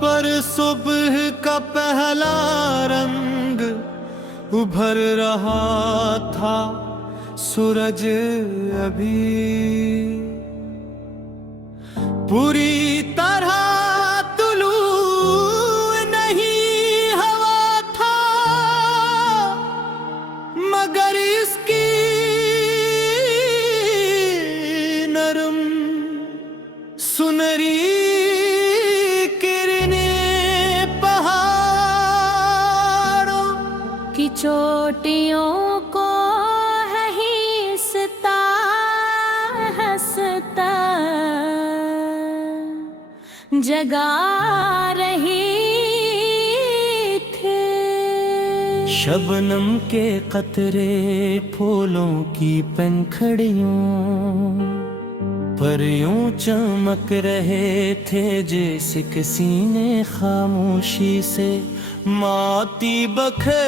पर सुबह का पहला रंग उभर रहा था, सूरज अभी पूरी तरह तुलू नहीं हुआ था, मगर इसकी नरम सुनहरी चोटियों को हंसता हंसता जगा रही थी। शबनम के कतरे फूलों की पंखड़ियों पर यूं चमक रहे थे, जैसे किसी ने खामोशी से माती बखे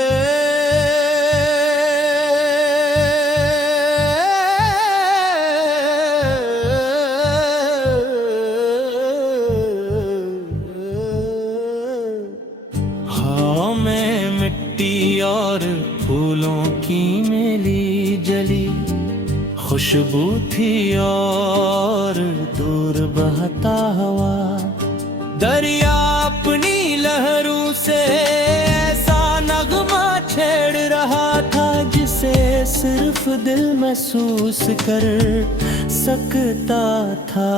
हाँ मैं मिट्टी और फूलों की मेली जली खुशबू थी और दूर बहता हवा, दरिया अपनी लहरों से ऐसा नगमा छेड़ रहा था, जिसे सिर्फ दिल महसूस कर सकता था।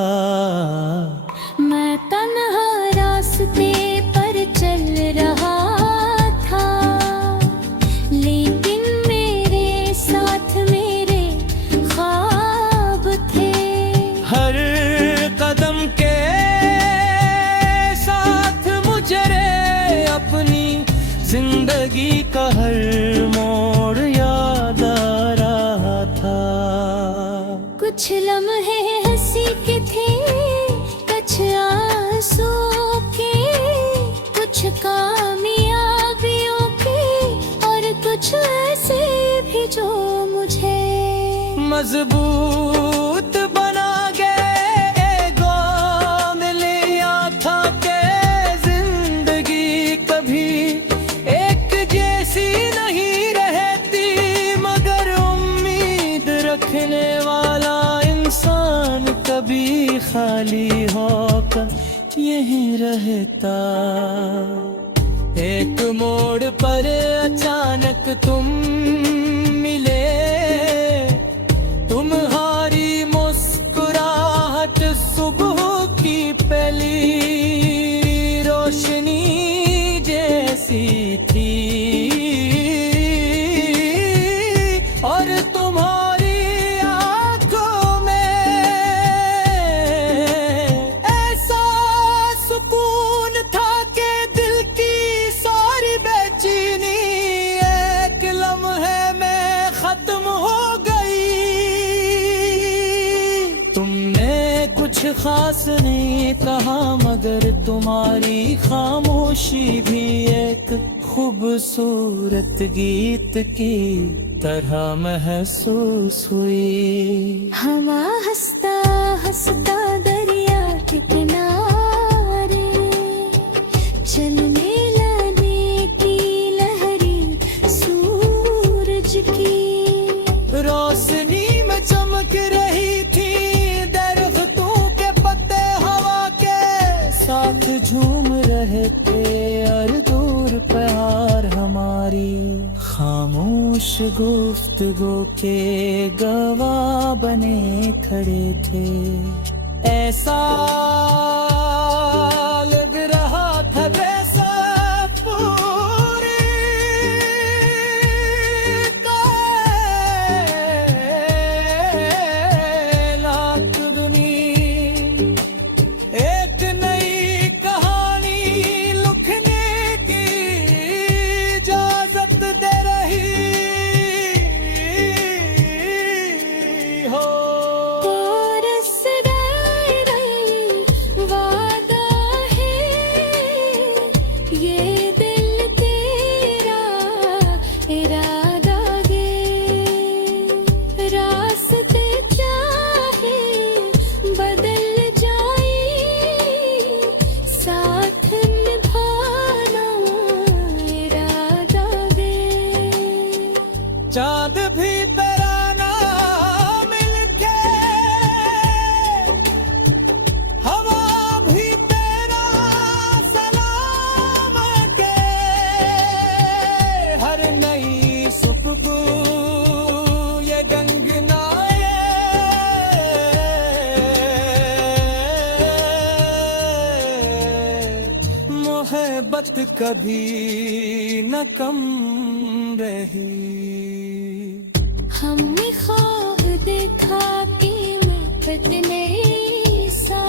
मैं तन्हा रास्ते पर चल रहा था, लेकिन मेरे साथ मेरे ख्वाब थे। हर कदम के साथ मुझे अपनी जिंदगी का हर मोड़ याद आ रहा था। कुछ लम्हे हंसी के थे, कुछ आंसू के, कुछ कामयाबियों के, और कुछ ऐसे भी जो मुझे मजबूत बना गए। गम लिया था कि जिंदगी कभी एक जैसी नहीं रहती, मगर उम्मीद रखने वाला इंसान कभी खाली होकर यहीं रहता। एक मोड़ पर अचानक तुम मिले, तुम्हारी मुस्कुराहट सुबह की पहली रोशनी जैसी थी, और तुम्हारी आंखों में ऐसा सुकून था कि दिल की सारी बेचैनी एक लम्हे में खत्म हो गई। तुमने कुछ खास नहीं कहा, मगर तुम्हारी खामोशी भी एक खूबसूरत गीत की तरह महसूस हुई। हवा हंसता हंसता दरिया के किनारे चलने लगे की लहरी सूरज की रोशनी में चमक रही थी, दरख्तों के पत्ते हवा के साथ झूम रहे थे, और दूर प्यार हमारी खामोश गुफ्तगू के गवाह बने खड़े थे। ऐसा लग रहा था जैसा पूरी कायनात दुनी एक नई कहानी लिखने की इजाजत दे रही हो। वादा है चांद भी तेरा नाम लिखे, हवा भी तेरा सलाम के, हर नई सुबह ये गंगनाए मोहब्बत कभी न कम रही। हमने ख्वाब देखा कि महफिल में सा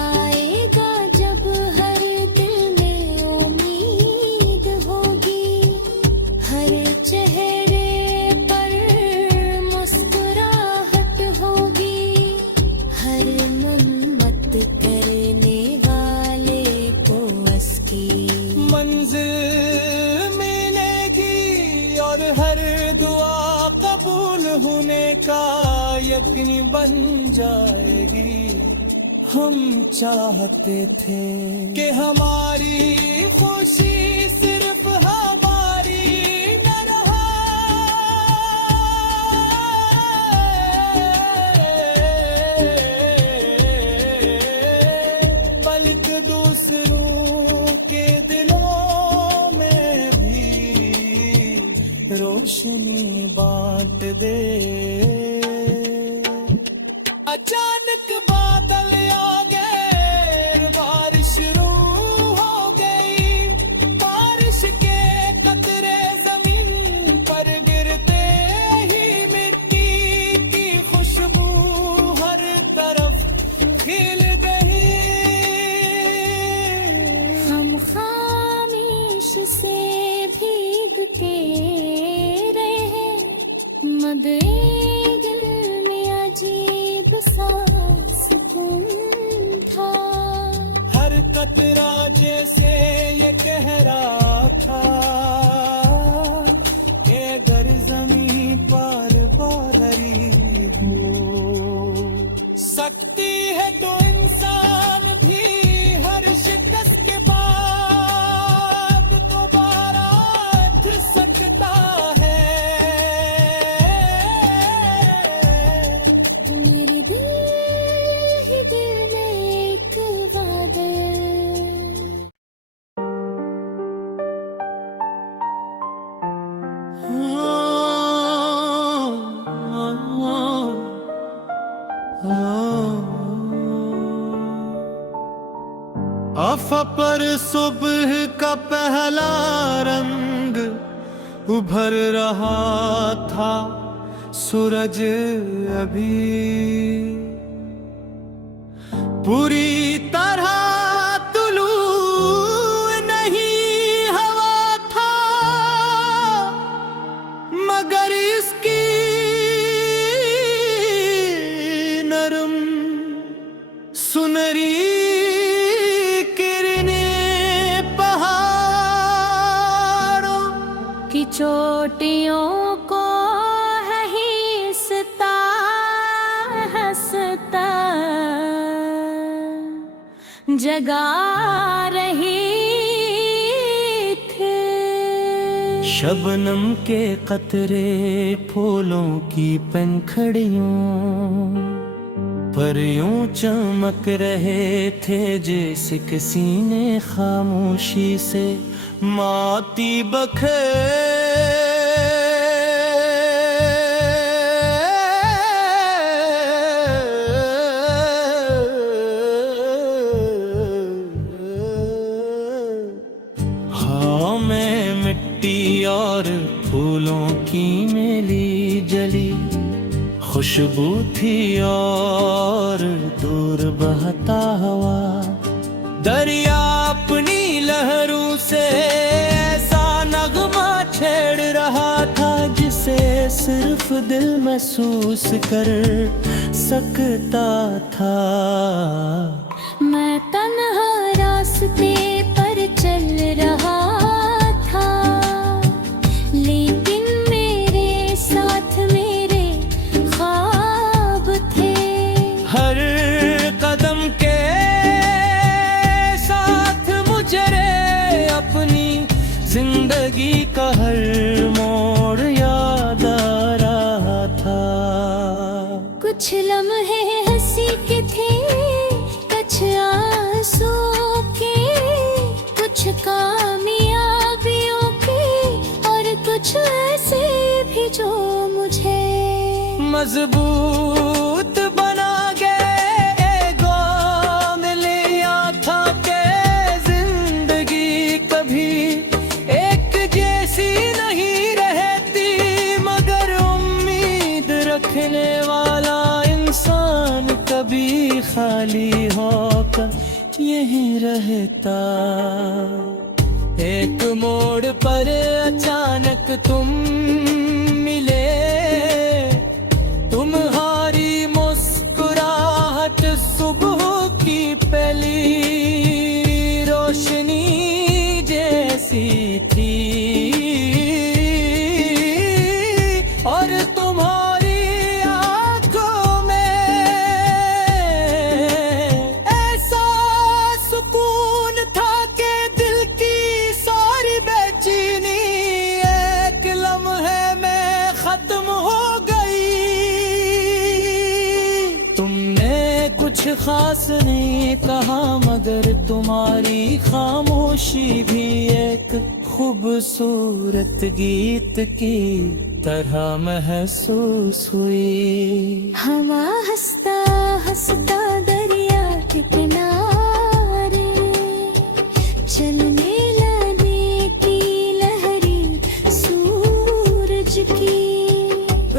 आएगा जब हर दिल में उम्मीद होगी, हर चेहरे पर मुस्कुराहट होगी, हर मन्नत करने वाले को उसकी मंजिल मिलेगी और हर दुआ कबूल होने का यकीन बन जाएगी। हम चाहते थे कि हमारी खुशी सिर्फ हमारी न रहा, बल्कि दूसरों के दिलों में भी रोशनी बांट दे। अचानक बादल आ गए, बारिश शुरू हो गई, बारिश के कतरे जमीन पर गिरते ही मिट्टी की खुशबू हर तरफ खिल गई। हम खामिश से भीग के रहे, मगर दिल में अजीब सा सुकून था। हर कतरा जैसे ये कह रहा था कि अगर जमीन पर बाहरी हो सकती है तो इंसान भी हर शिकस्त के बाद दोबारा उठ सकता है। जो मेरे दिल ही दिल में एक वादा, आफा पर सुबह का पहला रंग उभर रहा था, सूरज अभी पूरी तरह तुलू नहीं हवा था, मगर इसकी नरम सुनरी की चोटियों को है हिसता हंसता जगा रही थी। शबनम के कतरे फूलों की पंखड़ियों पर यूं चमक रहे थे जैसे किसी ने खामोशी से माती बखे हाँ मैं मिट्टी और फूलों की मेली जली खुशबू थी और दूर बहता हवा, दरिया अपनी लहरों से ऐसा नगमा छेड़ रहा था जिसे सिर्फ दिल महसूस कर सकता था। मैं तन्हा रास्ते पर चल रहा था, लेकिन मेरे साथ मेरे ख्वाब थे। हर कदम के साथ मुझे अपनी जिंदगी का हर मोड़ मजबूत बना गए गम लिया था के जिंदगी कभी एक जैसी नहीं रहती, मगर उम्मीद रखने वाला इंसान कभी खाली होकर यहीं रहता। एक मोड़ पर अचानक तुम मिले, तुम्हारी मुस्कुराहट सुबह की पहली रोशनी जैसी थी, और तुम्हारी आंखों में ऐसा सुकून था कि दिल की सारी बेचैनी एक लम्हे में खत्म हो गई। तुमने कुछ खास नहीं कहा, मगर तुम्हारी खामोशी भी एक खूबसूरत गीत की तरह महसूस हुई। हवा हंसता हंसता दरिया के किनारे, चलने लगे की लहरी सूरज की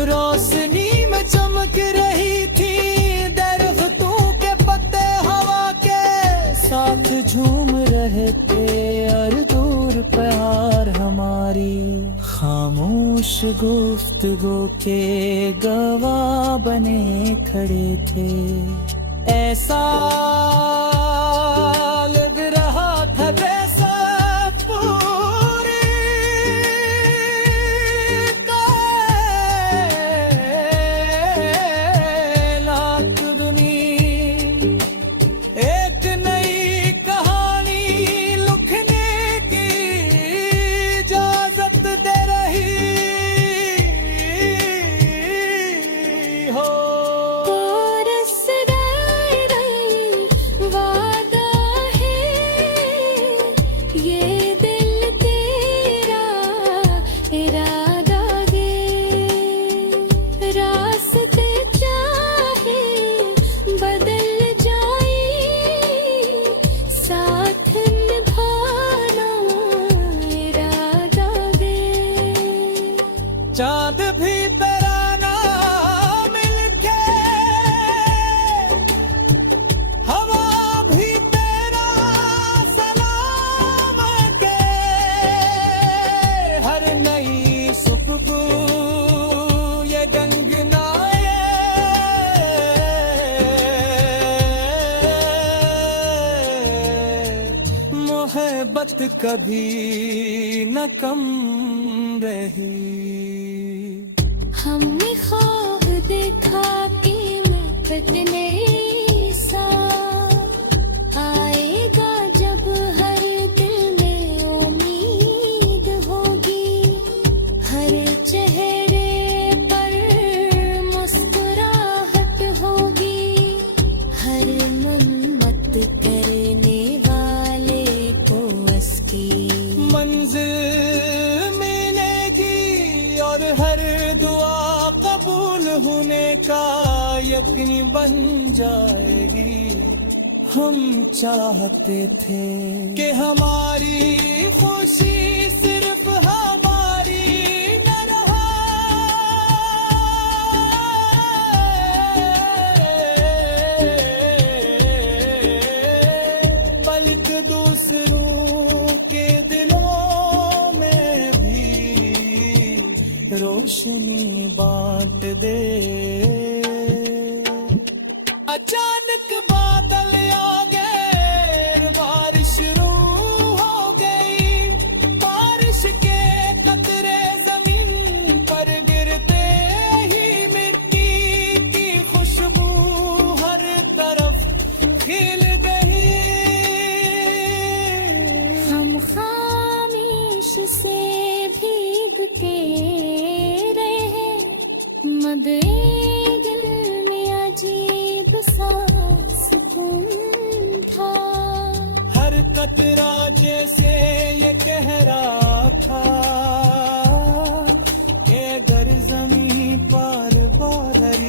रोशनी में चमक रही थी, दरख्तों के पत्ते हवा के साथ झूम रहे थे, और दूर प्यार हमारी खामोश गुफ्तगू के गवाह बने खड़े थे। ऐसा लग रहा था जैसा पूरी कायनात दुनी एक नई कहानी लिखने की इजाजत दे रही हो। वादा है ये दिल तेरा इरादा है, रास्ते चाहे बदल जाए साथ निभाना इरादा है। चांद भी तेरा नाम मिलके, हवा भी तेरा सलाम के, हर नई सुबह ये गंगनाए मोहब्बत कभी न कम रही। हमने ख्वाब देखा कि मिलने सा आएगा जब हर दिल में उम्मीद होगी, हर चेहरे पर मुस्कुराहट होगी, हर मन्नत करने वाले को उसकी मंजिल मिलेगी, और हर दुआ कबूल होने का यकीन बन जाएगी। हम चाहते थे कि हमारी खुशी सिर्फ हमारी न रहा, बल्कि दूसरों के दिलों में भी रोशनी बांट दे। अचानक बादल आ गए, बारिश शुरू हो गई, बारिश के कतरे जमीन पर गिरते ही मिट्टी की खुशबू हर तरफ खिल गई। हम खामिश से भीग के रहे, मगर दिल में अजीब सा सुकून था। हर कतरा जैसे ये कह रहा था कि अगर जमीन पर बादल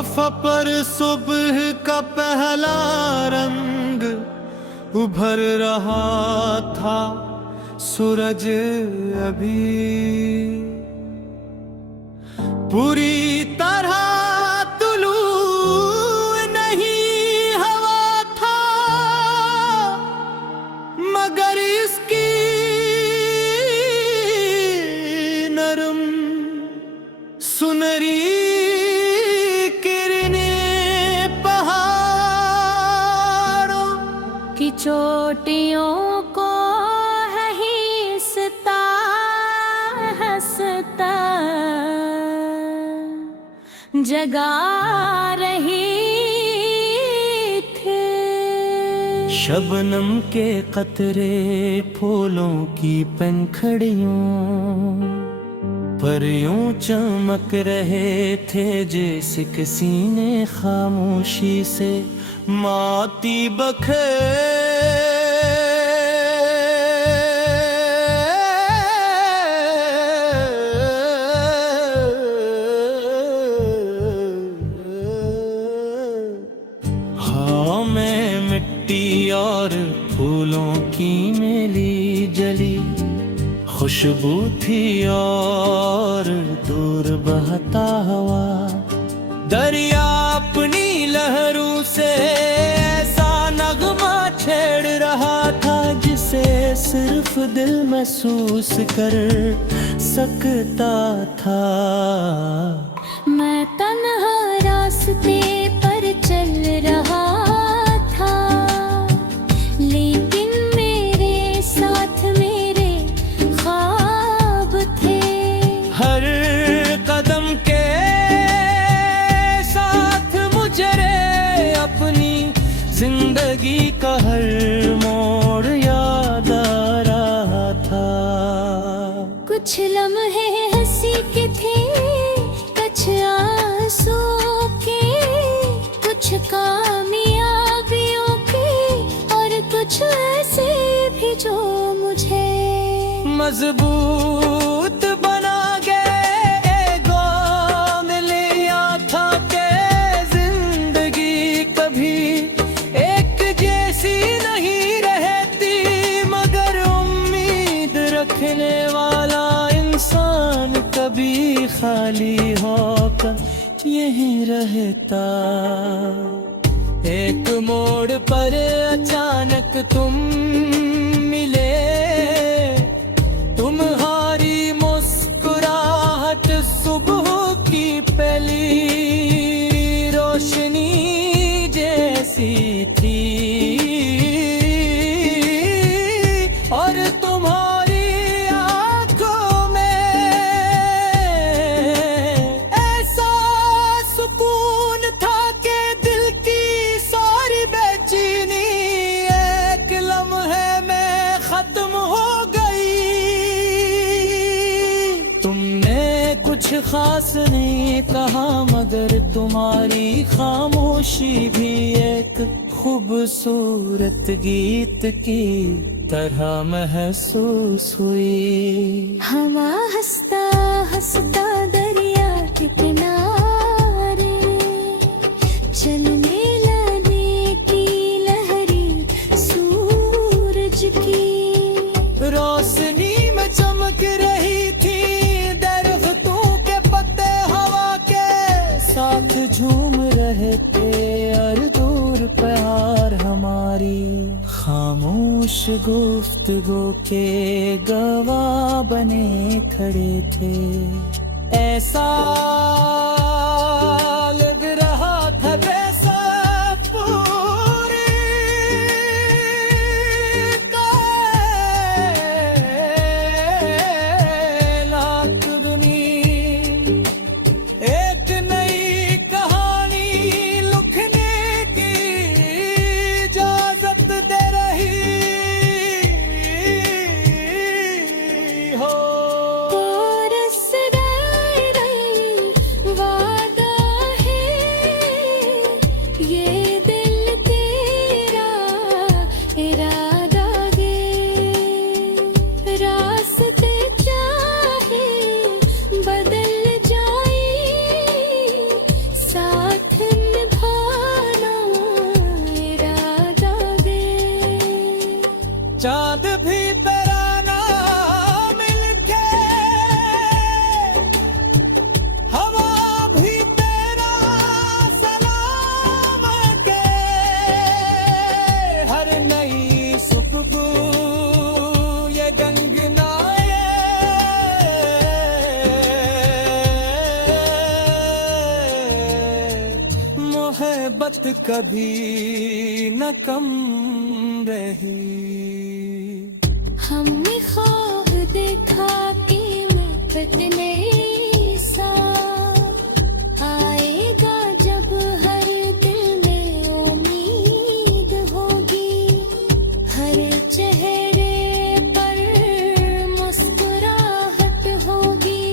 वफा पर सुबह का पहला रंग उभर रहा था, सूरज अभी पूरी तरह तुलू नहीं हवा था, मगर इसकी नरम सुनहरी चोटियों को हंसता हंसता जगा रही थी। शबनम के कतरे फूलों की पंखड़ियों पर यूं चमक रहे थे, जैसे किसी ने खामोशी से माती बखे हाँ मैं मिट्टी और फूलों की मेली जली खुशबू थी और दूर बहता हवा, दरिया अपनी लहरों से ऐसा नगमा छेड़ रहा था, जिसे सिर्फ दिल महसूस कर सकता था। मैं तन्हा रास्ते पर चल रहा था, लेकिन मेरे साथ मेरे ख्वाब थे। हर कदम के जिंदगी का हर मोड़ याद आ रहा था। कुछ लम्हे हंसी के थे, कुछ आंसू के, कुछ कामयाबियों के, और कुछ ऐसे भी जो मुझे मजबूत बना गए। गम लिया था कि जिंदगी कभी नहीं रहती, मगर उम्मीद रखने वाला इंसान कभी खाली होकर यहीं रहता। एक मोड़ पर अचानक तुम मिले, तुम्हारी मुस्कुराहट सुबह की पहली रोशनी जैसी थी, और तुम्हारी आंखों में ऐसा सुकून था कि दिल की सारी बेचैनी एक लम्हे में खत्म हो गई। तुमने कुछ खास नहीं कहा, मगर तुम्हारी खामोशी भी एक खूबसूरत गीत की तरह महसूस हुई। हवा हंसता हंसता दरिया के किनारे चलने लगी की लहरी सूरज की रोशनी में चमक रही थी, दरख्तों के पत्ते हवा के साथ झूम रहे थे, और दूर प्यार हमारी खामोश गुफ्तगू के गवाह बने खड़े थे। ऐसा लग रहा था जैसा पूरी कायनात बनी एक नई कहानी लिखने की इजाजत दे रही हो। वादा है चांद भी तेरा नाम लिखे, हवा भी तेरा सलाम के, हर नई सुबह ये गंगनाए मोहब्बत कभी न कम रही। हमने ख्वाब देखा कि मिलत नहीं सा आएगा जब हर दिल में उम्मीद होगी, हर चेहरे पर मुस्कुराहट होगी,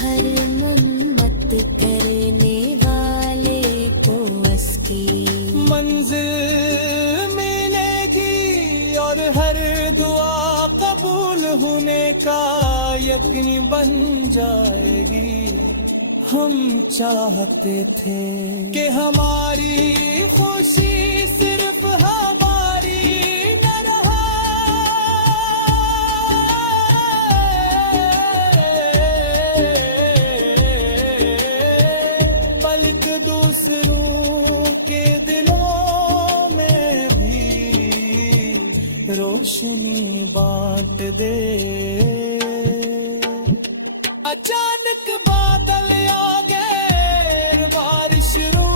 हर मन्नत करने वाले को उसकी मंजिल मिलेगी और हर दुआ कबूल होने का यकीन बन जाएगी। हम चाहते थे कि हमारी खुशी सिर्फ हमारी न रहा, बल्कि दूसरों के दिलों में भी रोशनी बांट दे। अचानक बादल आ गए, बारिश शुरू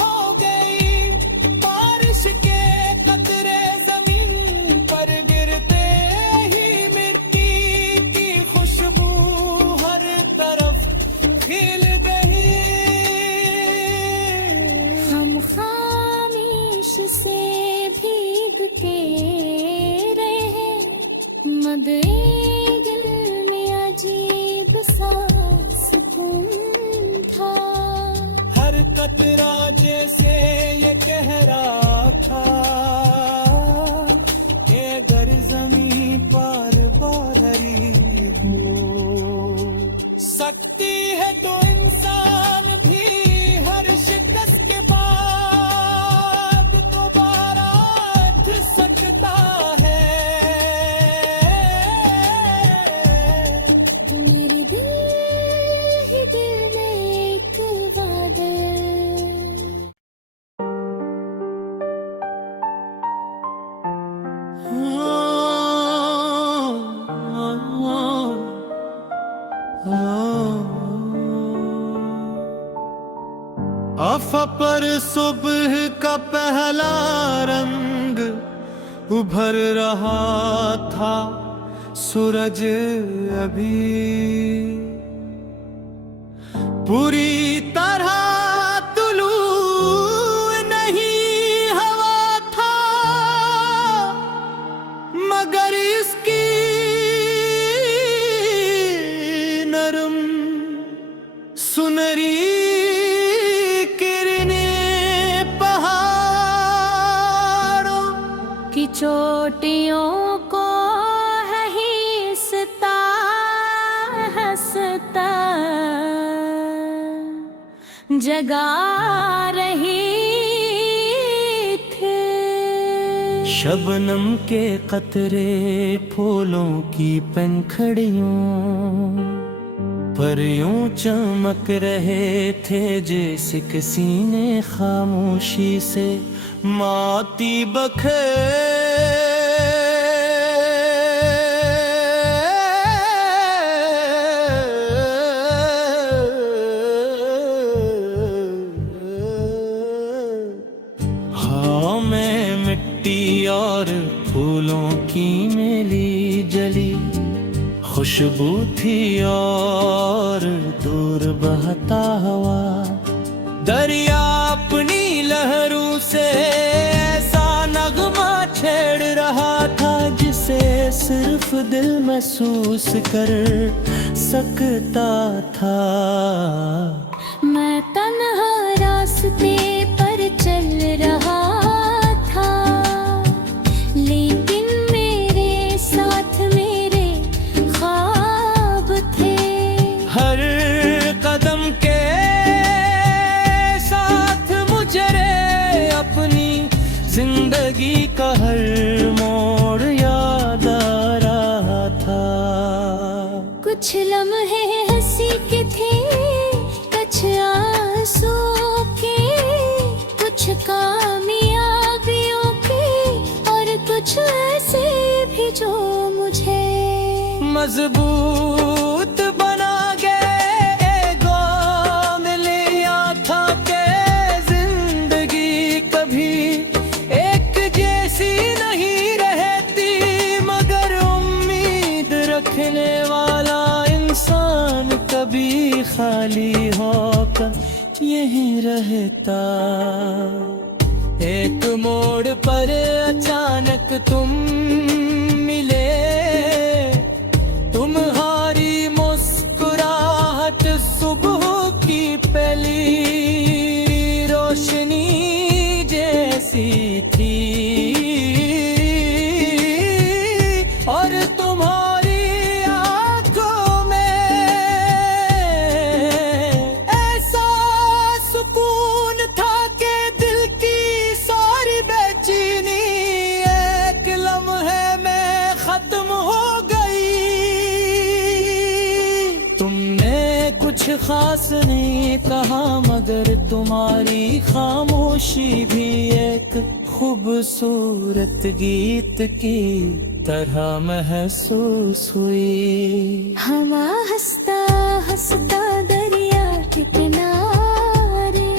हो गई, बारिश के कतरे जमीन पर गिरते ही मिट्टी की खुशबू हर तरफ खिल गई। हम खामिश से भीग के रहे, मदे दिल में अजीब सा सुकून था, हर कतरा जैसे ये कह रहा था कि अगर जमीन पर बादरी हो सकती है तो इंसान भी हर शिकस्त के बाद दोबारा उठ सकता है। जो मेरे दिल ही दिल में एक वादा, आफा पर सुबह का पहला रंग उभर रहा था, सूरज अभी पूरी तरह तुलू नहीं हवा था, मगर इसकी नरम सुनरी की चोटियों को है हिसता हंसता जगा रही थी। शबनम के कतरे फूलों की पंखड़ियों पर यूं चमक रहे थे जैसे किसी ने खामोशी से माती बखे हाँ मैं मिट्टी और फूलों की मेली जली खुशबू थी और दूर बहता हवा, दरिया अपनी लहरों से ऐसा नगमा छेड़ रहा था जिसे सिर्फ दिल महसूस कर सकता था। मैं तन्हा रास्ते पर चल रहा था, लेकिन मेरे साथ मेरे ख्वाब थे, हर कदम के साथ मुझे अपनी जिंदगी का हर मोड़ मजबूत बना गए गम लिया था के जिंदगी कभी एक जैसी नहीं रहती, मगर उम्मीद रखने वाला इंसान कभी खाली होकर यहीं रहता। एक मोड़ पर अचानक तुम मिले, तुम्हारी मुस्कुराहट सुबह की पहली रोशनी जैसी थी, और तुम्हारी आंखों में ऐसा सुकून था कि दिल की सारी बेचैनी एक लम्हे में खत्म हो गई। तुमने कुछ खास नहीं कहा, मगर तुम्हारी खामोशी भी एक खूबसूरत गीत की तरह महसूस हुई। हवा हंसता हंसता दरिया के किनारे,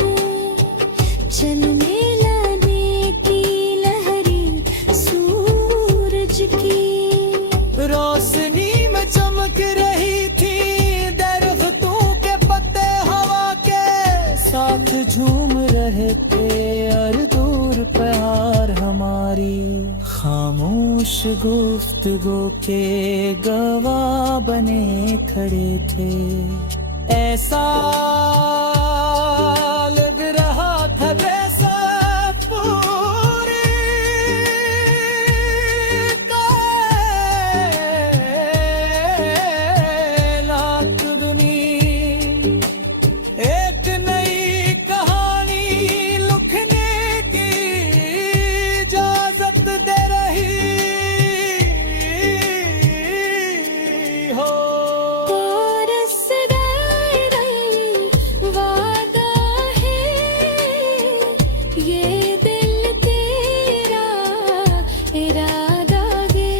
चलने लगे की लहरी सूरज की रोशनी में चमक रही थी, दरख्तों के पत्ते हवा के साथ झूम रहे थे, और दूर प्यार हमारी खामोश गुफ्तगू के गवाह बने खड़े थे। ऐसा लग रहा था जैसा पूरी कायनात दुनिया एक नई कहानी लिखने की इजाजत दे रही हो। वादा है ये दिल तेरा इरादा है,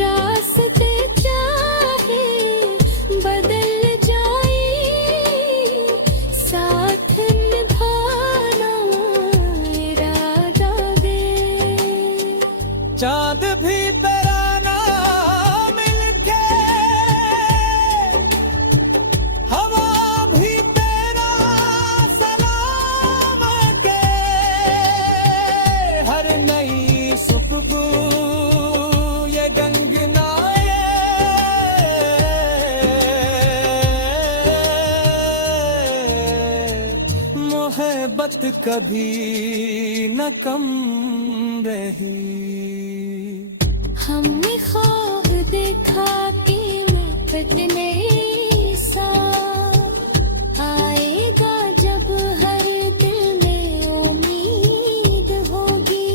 रास्ते चाहे बदल जाए साथ निभाना इरादा है। चांद भी तेरा नाम लिखे, हवा भी तेरा सलाम के, हर नई सुबह ये गंगनाए मोहब्बत कभी न कम रही। हमने ख्वाब देखा कि मैं कटने सा आएगा, जब हर दिल में उम्मीद होगी,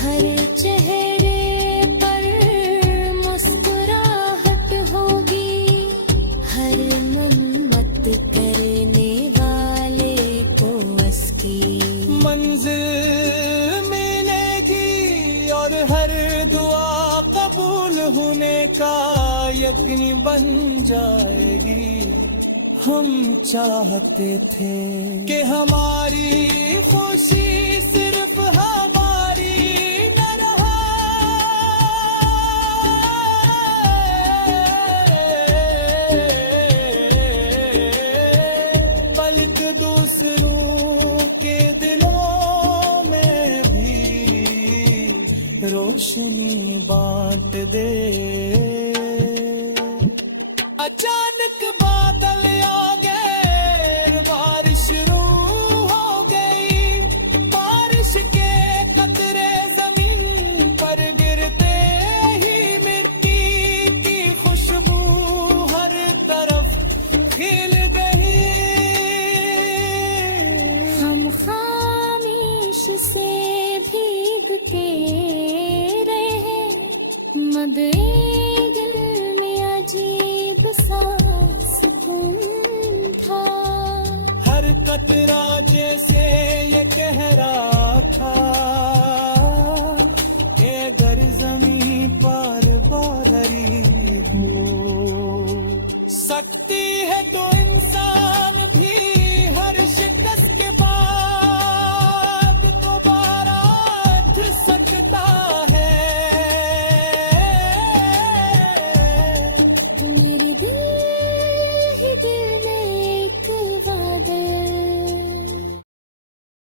हर चेहरे पर मुस्कुराहट होगी, हर मन्नत करने वाले को उसकी मंजिल मिलेगी, और हर दुआ कबूल होने का यकीन बन जाएगी। हम चाहते थे कि हमारी खुशी सिर्फ हमारी न रहा, बल्कि दूसरों के दिलों में भी रोशनी बांट दे। अचानक बादल आ गए, बारिश शुरू हो गई, बारिश के कतरे जमीन पर गिरते ही मिट्टी की खुशबू हर तरफ खिल गई। हम खामिश से भीग के रहे, मगर दिल में अजीब सा सुकून था, हर कतरा जैसे ये कह रहा था